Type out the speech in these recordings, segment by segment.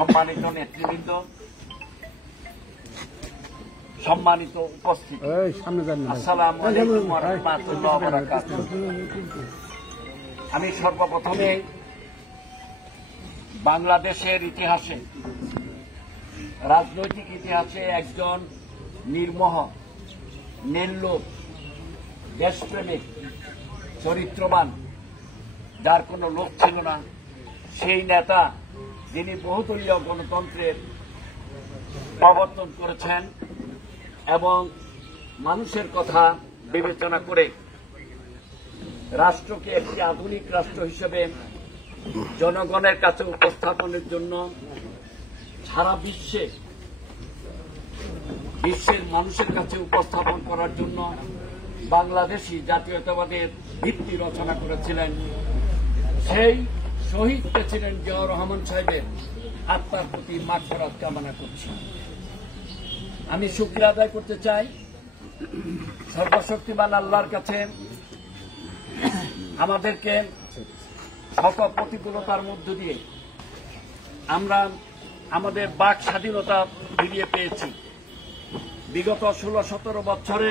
সম্মানিত নেতৃবৃন্দ, সম্মানিত উপস্থিতি, আসসালামু আলাইকুম ওয়া রাহমাতুল্লাহি ওয়া বারাকাতুহু। আমি সর্বপ্রথমে বাংলাদেশের ইতিহাসে, রাজনৈতিক ইতিহাসে একজন নির্মোহ, নির্লোভ, দেশপ্রেমিক, চরিত্রবান, যার কোনো লোভ ছিল না, সেই নেতা যিনি বহুদলীয় গণতন্ত্রের প্রবর্তন করেছেন এবং মানুষের কথা বিবেচনা করে রাষ্ট্রকে একটি আধুনিক রাষ্ট্র হিসেবে জনগণের কাছে উপস্থাপনের জন্য সারা বিশ্বের মানুষের কাছে উপস্থাপন করার জন্য বাংলাদেশি জাতীয়তাবাদের ভিত্তি রচনা করেছিলেন। সেই শহীদ প্রেসিডেন্ট জিয়াউর রহমান সাহেবের আত্মার প্রতি মাগফিরাত কামনা করছি। আমি শুকরিয়া আদায় করতে চাই সর্বশক্তিমান আল্লাহর কাছে, আমাদেরকে সকল প্রতিকূলতার মধ্য দিয়ে আমরা আমাদের বাক স্বাধীনতা ফিরিয়ে পেয়েছি। বিগত 16-17 বছরে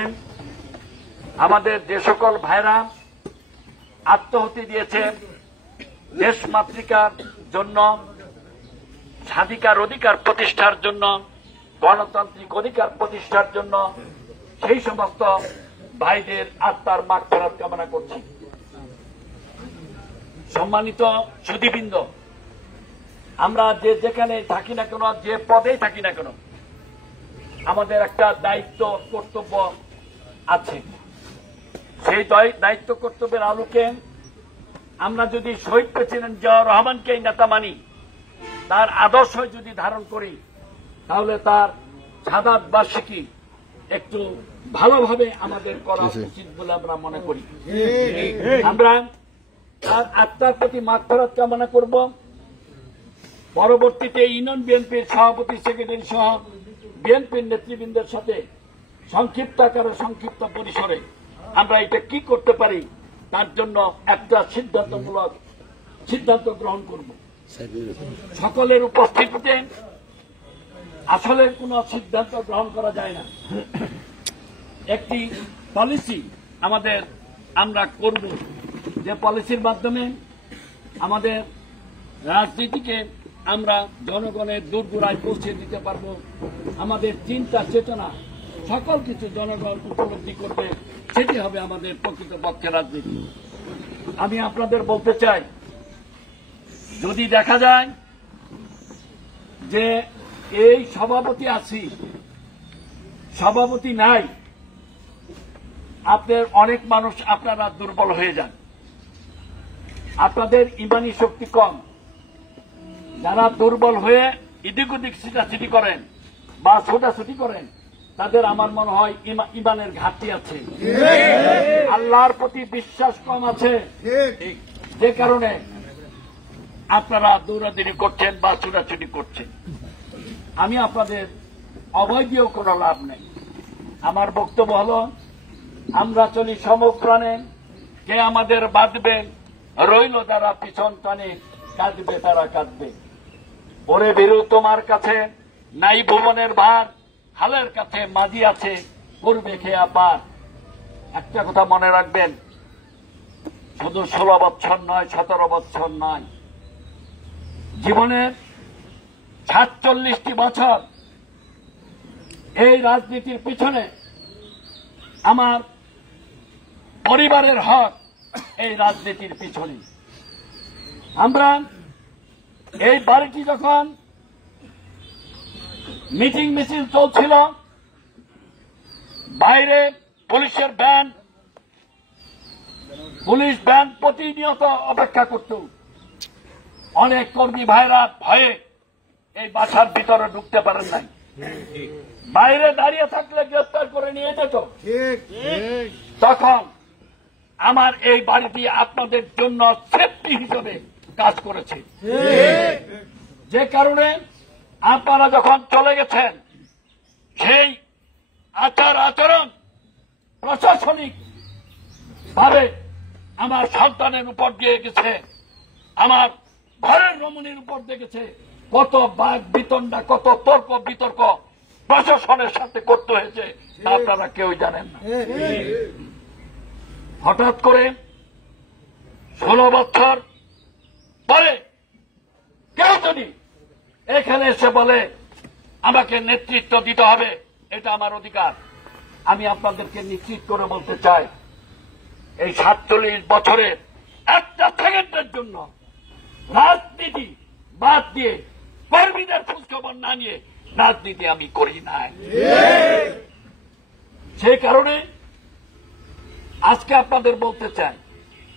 আমাদের যে সকল ভাইরা আত্মহতি দিয়েছে দেশমাতৃকার জন্য, স্বাধিকার অধিকার প্রতিষ্ঠার জন্য, গণতান্ত্রিক অধিকার প্রতিষ্ঠার জন্য, সেই সমস্ত ভাইদের আত্মার মাগফিরাত কামনা করছি। সম্মানিত সুধীবৃন্দ, আমরা যেখানে থাকি না কেন, যে পদেই থাকি না কেন, আমাদের একটা দায়িত্ব কর্তব্য আছে। সেই দায়িত্ব কর্তব্যের আলোকে আমরা যদি শহীদ প্রেসিডেন্ট জিয়াউর রহমানকে নেতা মানি, তার আদর্শ যদি ধারণ করি, তাহলে তার শাহাদাত বার্ষিকী একটু ভালোভাবে আমাদের করা উচিত বলে আমরা মনে করি। আমরা তার আত্মার প্রতি মাগফিরাত কামনা করব। পরবর্তীতে ইউনিয়ন বিএনপির সভাপতি, সেক্রেটারি সহ বিএনপির নেতৃবৃন্দের সাথে সংক্ষিপ্ত আকারে, সংক্ষিপ্ত পরিসরে আমরা এটা কি করতে পারি তার জন্য একটা সিদ্ধান্তমূলক সিদ্ধান্ত গ্রহণ করব। সকলের উপস্থিতিতে আসলে কোন সিদ্ধান্ত গ্রহণ করা যায় না। একটি পলিসি আমরা করব, যে পলিসির মাধ্যমে আমাদের রাজনীতিকে আমরা জনগণের দূরদূরায় পৌঁছে দিতে পারব। আমাদের চিন্তা চেতনা সকল কিছু জনগণ উপলব্ধি করবে, সেটি হবে আমাদের প্রকৃতপক্ষে রাজনীতি। আমি আপনাদের বলতে চাই, যদি দেখা যায় যে এই সভাপতি আছি, সভাপতি নাই, অনেক মানুষ আপনারা দুর্বল হয়ে যান, আপনাদের ইমানি শক্তি কম, যারা দুর্বল হয়ে এদিক ওদিক ছিটাছিটি করেন বা ছোটাছুটি করেন, তাদের আমার মনে হয় ইমানের ঘাটতি আছে, আল্লাহর প্রতি বিশ্বাস কম আছে, যে কারণে আপনারা দৌড়াদৌড়ি করছেন বা ছোটাছুটি করছেন। আমি আপনাদের অভয় দিয়েও কোনো লাভ নেই। আমার বক্তব্য হল, আমরা চলি সমপ্রাণে, কে আমাদের বাঁধবে, রইল যারা পিছন টানে, কাঁদবে তারা কাঁদবে। ওরে বেরু, তোমার কাছে নাই ভুবনের ভার, হালের কাছে মাঝি আছে, করবে খেয়া পার। একটা কথা মনে রাখবেন, শুধু 16 বছর নয়, 17 বছর নয়, জীবনের 47টি বছর এই রাজনীতির পিছনে আমার পরিবারের হক এই রাজনীতির পিছনে। আমরা এই বাড়িটি যখন মিটিং মিছিল চলছিল, বাইরে পুলিশের ভ্যান, পুলিশ ভ্যান প্রতিনিয়ত অপেক্ষা করত। অনেক কর্মী ভাইরা ভয়ে এই বাসার ভিতরে ঢুকতে পারেন নাই, বাইরে দাঁড়িয়ে থাকলে গ্রেফতার করে নিয়ে যেত। তখন আমার এই বাড়িটি আপনাদের জন্য সেফটি হিসেবে কাজ করেছে, যে কারণে আপনারা যখন চলে গেছেন, সেই আচরণ প্রশাসনিক ভাবে আমার সন্তানের উপর দিয়ে গেছে, আমার ঘরের রমণীর উপর দিয়ে গেছে, কত বাক বিতণ্ডা, কত তর্ক বিতর্ক প্রশাসনের সাথে করতে হয়েছে তা আপনারা কেউ জানেন না। হঠাৎ করে 16 বছর পরে কেউ যদি এখানে এসে বলে আমাকে নেতৃত্ব দিতে হবে, এটা আমার অধিকার, আমি আপনাদেরকে নিশ্চিত করে বলতে চাই, এই 47 বছরের একটা সেকেন্ডের জন্য রাজনীতি বাদ দিয়ে, কর্মীদের খোঁজখবর না নিয়ে রাজনীতি আমি করি নাই। সেই কারণে আজকে আপনাদের বলতে চাই,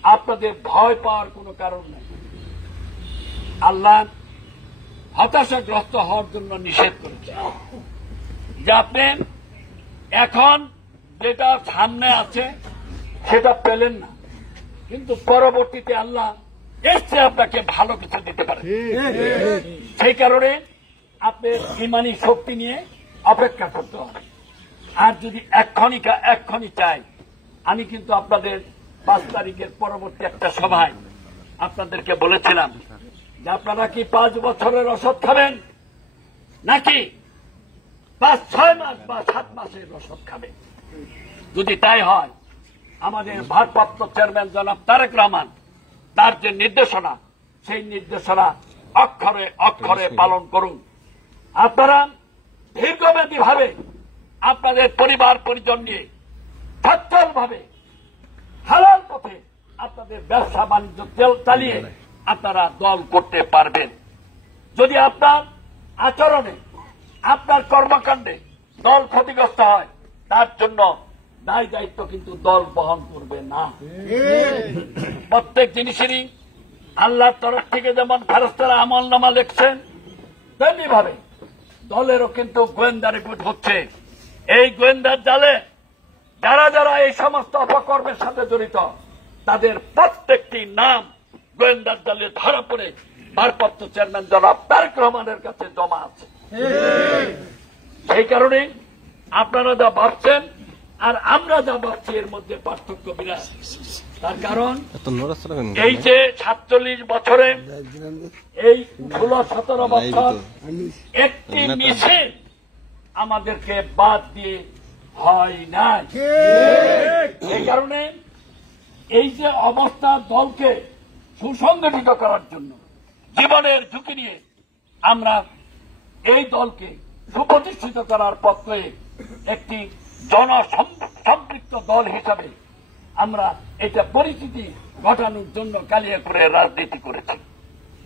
আপনাদের ভয় পাওয়ার কোনো কারণ নেই। আল্লাহ হতাশাগ্রস্ত হওয়ার জন্য নিষেধ করেছে যে আপনি এখন যেটা সামনে আছে সেটা পেলেন না, কিন্তু পরবর্তীতে আল্লাহ এসে আপনাকে ভালো কিছু দিতে পারে। সেই কারণে আপনার ইমানি শক্তি নিয়ে অপেক্ষা করতে হবে। আর যদি এক্ষণি চাই, আমি কিন্তু আপনাদের 5 তারিখের পরবর্তী একটা সভায় আপনাদেরকে বলেছিলাম যে আপনারা কি 5 বছরের ওষুধ খাবেন নাকি 5-6 মাস বা 7 মাসের ওষুধ খাবেন। যদি তাই হয়, আমাদের ভারপ্রাপ্ত চেয়ারম্যান জনাব তারেক রহমান তার যে নির্দেশনা, সেই নির্দেশনা অক্ষরে অক্ষরে পালন করুন। আপনারা দীর্ঘমেয়াদী ভাবে আপনাদের পরিবার পরিজন নিয়ে সচ্ছলভাবে হালাল পথে আপনাদের ব্যবসা বাণিজ্য চালিয়ে আপনারা দল করতে পারবেন। যদি আপনার আচরণে, আপনার কর্মকাণ্ডে দল ক্ষতিগ্রস্ত হয়, তার জন্য দায় দায়িত্ব কিন্তু দল বহন করবে না। প্রত্যেক জিনিসেরই আল্লাহর তরফ থেকে যেমন ফেরেশতারা আমলনামা লিখছেন, তেমনি ভাবে দলেরও কিন্তু গোয়েন্দা রিপোর্ট হচ্ছে। এই গোয়েন্দার জালে যারা যারা এই সমস্ত অপকর্মের সাথে জড়িত, তাদের প্রত্যেকটি নাম গোয়েন্দার জালে ধরা পড়ে ভারপ্রাপ্ত চেয়ারম্যান জনাব তারেক রহমানের কাছে জমা আছে। সেই কারণে আপনারা যা ভাবছেন আর আমরা যা ভাবছি এর মধ্যে পার্থক্য বিরাট। তার কারণ এই যে 47 বছরে, এই 16-17 বছর একটি মিছিল আমাদেরকে বাদ দিয়ে হয় নাই। এই কারণে এই যে অবস্থা, দলকে সুসংগঠিত করার জন্য জীবনের ঝুঁকি নিয়ে আমরা এই দলকে সুপ্রতিষ্ঠিত করার পক্ষে একটি জনসম্পৃক্ত দল হিসাবে আমরা এটা পরিচিতি ঘটানোর জন্য কালিয়াকৈরের রাজনীতি করেছি।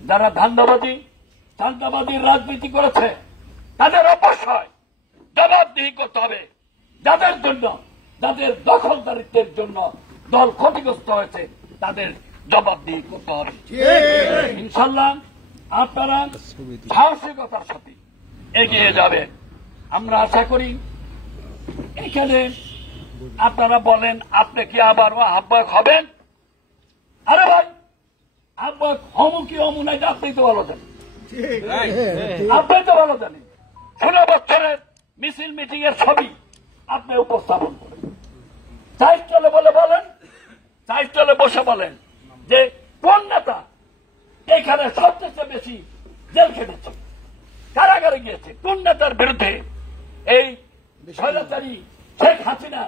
যারা ধান্দাবাদী, চাঁদাবাদীর রাজনীতি করেছে, তাদের অবশ্যই জবাবদিহি করতে হবে। যাদের জন্য, যাদের দখলদারিত্বের জন্য দল ক্ষতিগ্রস্ত হয়েছে, তাদের জবাবদিহি করতে হবে। ইনশাল্লাহ আপনারা সাহসিকতার সাথে এগিয়ে যাবে। আমরা আশা করি এখানে আপনারা বলেন আপনি কি আবার আহ্বায়ক হবেন? আরে ভাই, আহ্বায়ক হমু কি হমু নাই আপনি তো ভালো জানেন, আপনি তো ভালো জানেন। 16 বছরের মিছিল মিটিং এর ছবি আপনি উপস্থাপন করেন, চাইলে বলে বলেন, চাইলে বসে বলেন যে কোন নেতা এখানে সবচেয়ে বেশি জেল খেটেছে, কারাগারে গিয়েছে, কোন নেতার বিরুদ্ধে এই স্বৈরাচারী শেখ হাসিনা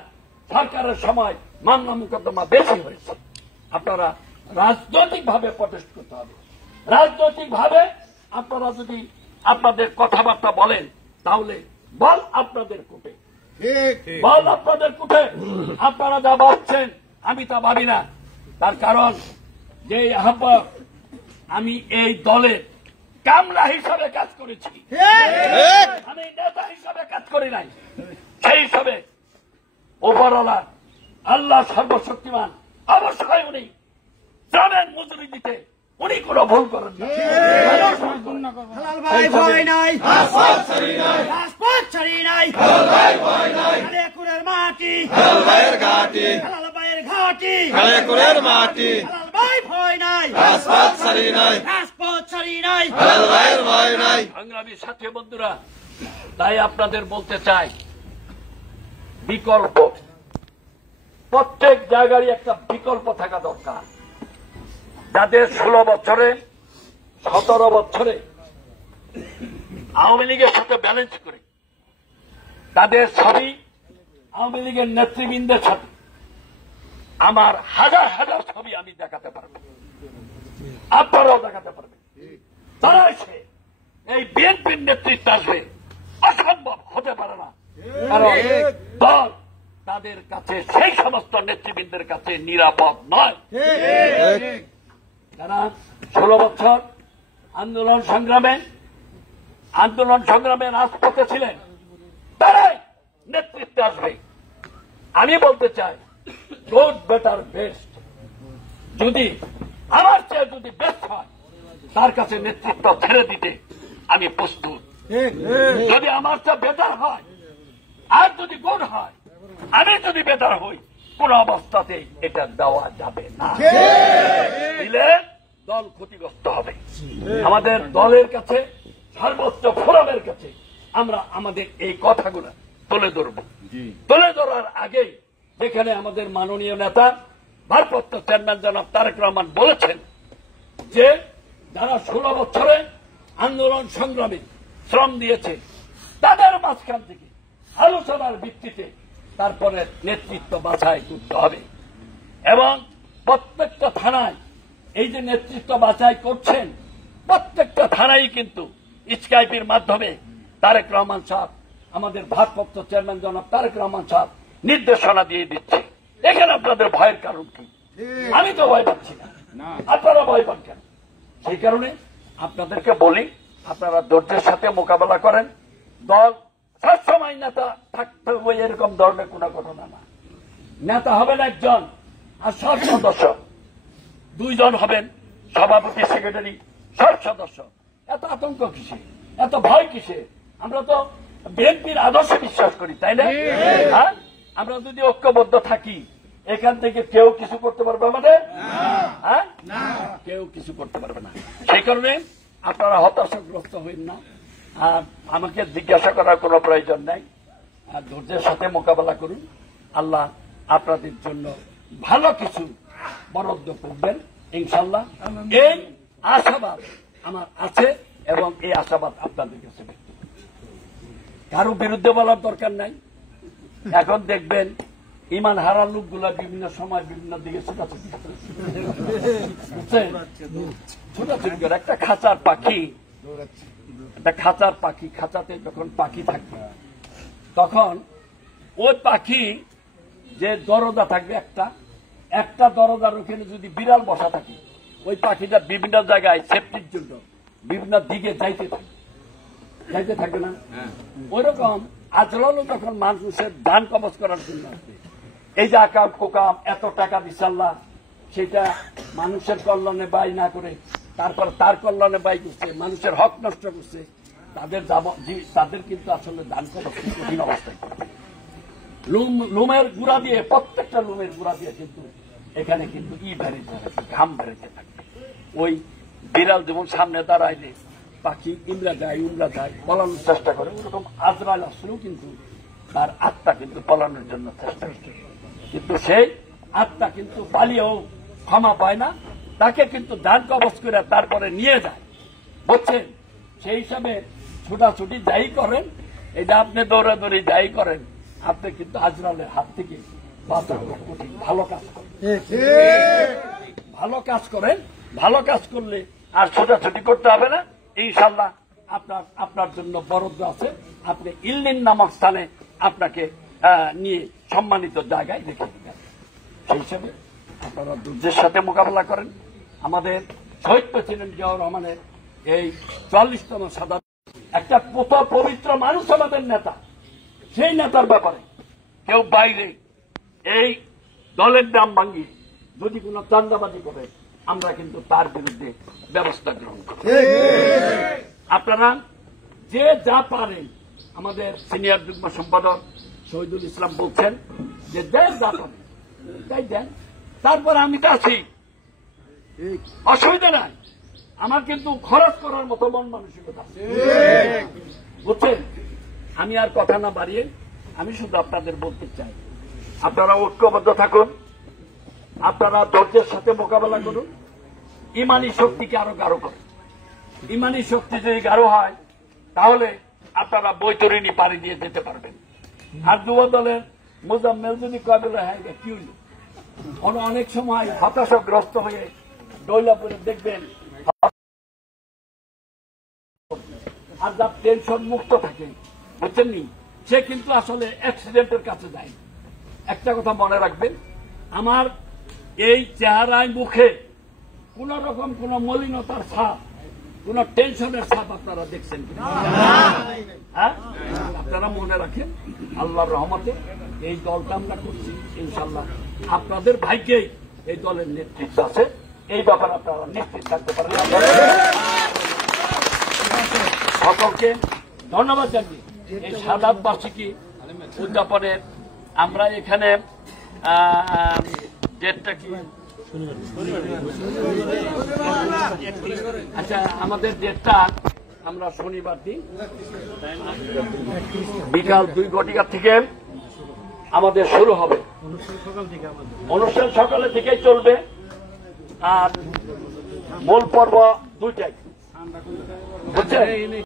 সরকারের সময় মামলা মোকদ্দমা বেশি হয়েছে। আপনারা রাজনৈতিকভাবে প্রটেস্ট করতে হবে। রাজনৈতিকভাবে আপনারা যদি আপনাদের কথাবার্তা বলেন, তাহলে বল আপনাদের কুটে, বল আপনাদের কুটে। আপনারা যা ভাবছেন আমি তা ভাবি না। তার কারণ যে আহ্বায়ক, আমি এই দলে কামলা হিসাবে কাজ করেছি, আমি নেতা হিসাবে কাজ করি নাই। সেই হিসাবে ওপরওয়ালা আল্লাহ সর্বশক্তিমান, অবশ্যই উনি শ্রমের মজুরি দিতে উনি কোনো ভুল করেন না। সংগ্রামী সাথী বন্ধুরা, তাই আপনাদের বলতে চাই, বিকল্প প্রত্যেক জায়গারই একটা বিকল্প থাকা দরকার। যাদের 16 বছরে, 17 বছরে আওয়ামী লীগের সাথে ব্যালেন্স করে তাদের ছবি আওয়ামী লীগের নেতৃবৃন্দের সাথে আমার হাজার হাজার ছবি আমি দেখাতে পারব, আপনারাও দেখাতে পারবেন। তারা এসে এই বিএনপির নেতৃত্ব আসবে, অসম্ভব হতে পারে না, কারণ দল তাদের কাছে সেই সমস্ত নেতৃবৃন্দের কাছে নিরাপদ নয়। যারা 16 বছর আন্দোলন সংগ্রামে রাজপথে ছিলেন তারাই নেতৃত্বে আসবে। আমি বলতে চাই, গুড বেটার বেস্ট, যদি আমার চেয়ে যদি বেস্ট হয় তার কাছে নেতৃত্ব ছেড়ে দিতে আমি প্রস্তুত। যদি আমার চেয়ে বেটার হয় আর যদি গুড হয়, আমি যদি বেটার হই, কোন অবস্থাতেই এটা দেওয়া যাবে না, দিলে দল ক্ষতিগ্রস্ত হবে। আমাদের দলের কাছে, সর্বোচ্চ ফোরামের কাছে আমরা আমাদের এই কথাগুলো তুলে ধরব। তুলে ধরার আগেই যেখানে আমাদের মাননীয় নেতা ভারপ্রাপ্ত চেয়ারম্যান জনাব তারেক রহমান বলেছেন যে যারা 16 বছরে আন্দোলন সংগ্রামে শ্রম দিয়েছে তাদের মাঝখান থেকে আলোচনার ভিত্তিতে তারপরে নেতৃত্ব বাছাই করতে হবে, এবং প্রত্যেকটা থানায় এই যে নেতৃত্ব বাছাই করছেন, প্রত্যেকটা থানায় কিন্তু স্কাইপের মাধ্যমে তারেক রহমান সাহেব, আমাদের ভারপ্রাপ্ত চেয়ারম্যান জনাব তারেক রহমান সাহেব নির্দেশনা দিয়ে দিচ্ছে। এখানে আপনাদের ভয়ের কারণ কি? আমি তো ভয় পাচ্ছি না, আপনারা ভয় পান কেন? সেই কারণে আপনাদেরকে বলি, আপনারা ধৈর্যের সাথে মোকাবেলা করেন। দল সবসময় নেতা থাকতে হবে এরকম ধরনের কোন ঘটনা না। নেতা হবেন একজন, আর সব সদস্য 2 জন হবেন, সভাপতি, সেক্রেটারি, সব সদস্য। এত আতঙ্ক কিসে, এত ভয় কিসে? আমরা তো বিএনপির আদর্শে বিশ্বাস করি, তাই না? হ্যাঁ, আমরা যদি ঐক্যবদ্ধ থাকি এখান থেকে কেউ কিছু করতে পারবে আমাদের? হ্যাঁ, কেউ কিছু করতে পারবে না। সেই কারণে আপনারা হতাশাগ্রস্ত হইন না, আর আমাকে জিজ্ঞাসা করার কোনো প্রয়োজন নাই। আর ধৈর্যের সাথে মোকাবেলা করুন, আল্লাহ আপনাদের জন্য ভালো কিছু বরাদ্দ করবেন ইনশাল্লাহ। এই আশাবাদ আমার আছে, এবং এই আশাবাদ আপনাদের কাছে ব্যক্ত। কারো বিরুদ্ধে বলার দরকার নাই। এখন দেখবেন ইমান হারার লোকগুলা বিভিন্ন সময় বিভিন্ন দিকে ছোটাছুটি করে। একটা খাঁচার পাখি, খাঁচাতে যখন পাখি থাকবে, তখন ওই পাখি যে দরজা থাকবে, একটা দরজার ওখানে যদি বিড়াল বসা থাকে, ওই পাখিটা বিভিন্ন জায়গায় সেফটির জন্য বিভিন্ন দিকে যাইতে থাকবে না? ওই রকম আজরালও যখন মানুষের দান কবজ করার জন্য আসবে, এই যে আকাম কোকাম এত টাকা দিচ্ছে আল্লাহ, সেটা মানুষের কল্যাণে ব্যয় না করে তারপর তার কল্যাণে ব্যয় করছে, মানুষের হক নষ্ট করছে, তাদের কিন্তু আসলে দান কবজ কঠিন অবস্থায়। লুমের গুঁড়া দিয়ে, প্রত্যেকটা লুমের গুঁড়া দিয়ে কিন্তু এখানে কিন্তু বেড়েতে থাকে, ঘাম বেড়েতে থাকে। ওই বিড়াল যেমন সামনে দাঁড়াইলে পাখি ইমরা যায় পলানোর চেষ্টা করে, ওরকম আজরাইল আসলেও কিন্তু তার আত্মা কিন্তু পলানোর জন্য চেষ্টা করে, কিন্তু সেই আত্মা কিন্তু পালিয়েও ক্ষমা পায় না, তাকে কিন্তু দান কবজ করে তারপরে নিয়ে যায়, বুঝছেন? সেই হিসাবে ছুটাছুটি যাই করেন, এটা আপনি দৌড়াদৌড়ি যাই করেন, আপনি কিন্তু আজরাইলের হাত থেকে বাঁচানো কঠিন। ভালো কাজ করলে আর ছোটাছুটি করতে হবে না ইনশাল্লাহ। আপনার জন্য বরাদ্দ আছে, আপনি ইল্লিন নামক স্থানে আপনাকে নিয়ে সম্মানিত জায়গায় রেখে দিবেন। সেই হিসাবে আপনারা ধৈর্যের সাথে মোকাবেলা করেন। আমাদের শহীদ প্রেসিডেন্ট জিয়াউর রহমানের এই 44তম শাহাদাত, একটা পবিত্র মানুষ আমাদের নেতা, সেই নেতার ব্যাপারে কেউ বাইরে এই দলের নাম ভাঙিয়ে যদি কোন চাঁদাবাজি করে, আমরা কিন্তু তার বিরুদ্ধে ব্যবস্থা গ্রহণ করি। আপনারা যে যা পারেন, আমাদের সিনিয়র যুগ্ম সম্পাদক শহীদুল ইসলাম বলছেন যে যা পারেন তাই দেন, তারপরে আমি তো আছি, অসুবিধা নাই। আমার কিন্তু খরচ করার মতো মন মানসিকতা আছে, বুঝছেন? আমি আর কথা না বাড়িয়ে আমি শুধু আপনাদের বলতে চাই, আপনারা ঐক্যবদ্ধ থাকুন, আপনারা ধৈর্যের সাথে মোকাবেলা করুন, ইমানি শক্তিকে আরো গাঢ় করুন। ইমানি শক্তি যদি গাঢ় হয় তাহলে আপনারা বৈতরণী পাড়ি দিয়ে যেতে পারবেন। আর যুব দলের মোজাম্মেল যদি কবে হ্যাঁ কি হইল, অনেক সময় হতাশাগ্রস্ত হয়ে দৌলাপুরে দেখবেন আর যা টেনশন মুক্ত থাকে, বুঝছেন নি, সে কিন্তু আসলে অ্যাক্সিডেন্টের কাছে যায়। একটা কথা মনে রাখবেন, আমার এই চেহারায় মুখে কোন রকম কোন মলিনতার ছাপ, কোন টেনশনের ছাপ আপনারা দেখছেন কিনা? হ্যাঁ, আপনারা মনে রাখেন, আল্লাহর রহমতে এই দলটা আমরা করছি, ইনশাল্লাহ আপনাদের ভাগ্যেই এই দলের নেতৃত্ব আছে, এই ব্যাপারে আপনারা নিশ্চিত থাকতে পারেন। সকলকে ধন্যবাদ জানিয়ে এই শাহাদাত বার্ষিকী উদযাপনে আমরা এখানে ডেটটা কি, আচ্ছা আমাদের ডেটটা আমরা শনিবার দিন বিকাল 2 ঘটিকা থেকে আমাদের শুরু হবে। অনুষ্ঠান সকালে থেকেই চলবে আর মূল পর্ব 2টায়, বুঝছেন?